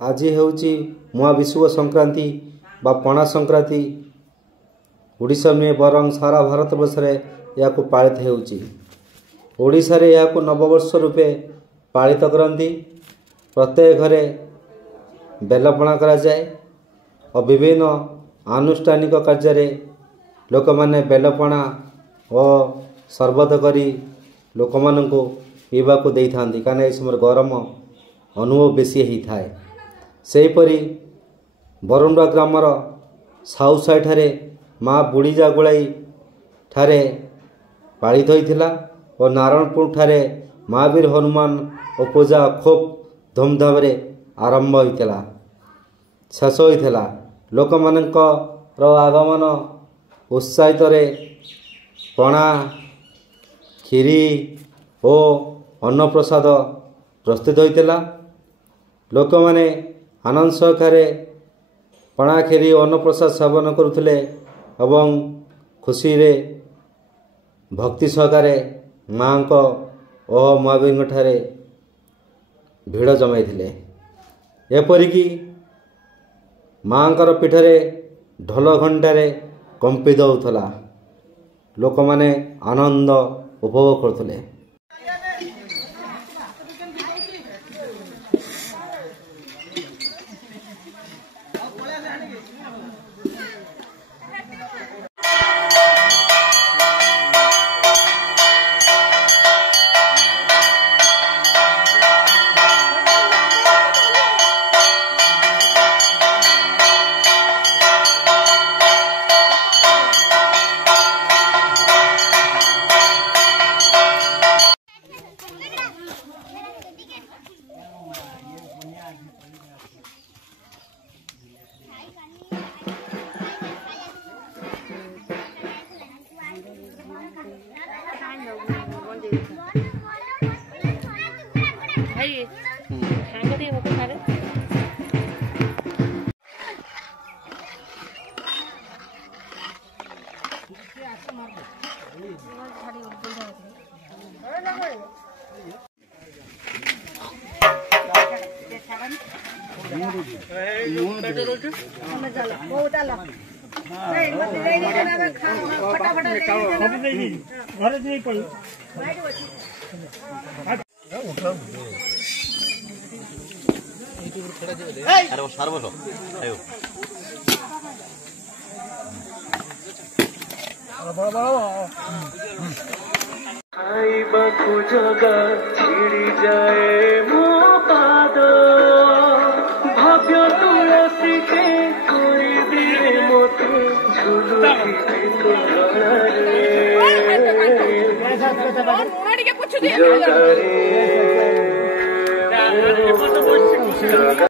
आज ହେଉଛି महाविषुव संक्रांति बा पणा संक्रांति। ओडिशा में बरं सारा भारत वर्ष या पालित होउची। ओडिशा रे या नववर्ष रूपे पालित करती। प्रत्येक घरे बेलपणा करा जाए और विभिन्न आनुष्ठानिक कार्य लोक माने बेलपणा और शरबत करी लोक माननकु पीवा को दे था कारण इस समय गरम अनुभव बेसी होता है। सेहीपरि बरुणा ग्रामर साउ साई ठारे माँ बुढ़ीजा गोलाई ठारे पालित होता और नारायणपुर ठारे महावीर हनुमान और पूजा खूब धूमधाम रे आरंभ होता शेष होता। लोक मानकर आगमन उत्साहित पणा खीरी और अन्न प्रसाद प्रस्तुत होता। लोक माने आनंद सहकारे पणा खीरी अन्न प्रसाद सेवन करुले एवं खुशी रे भक्ति सहकारे माँ को और महावीर ठारे भिड़ जमाई एपरिकी माँ पीठरे ढोल घंटारे कंपित होता। लोक माने आनंद उपभोग करते। जगा छिड़ी जाए मो पाद भव्य तुलसी के कोई दिए मोते झुलुकी जगा रे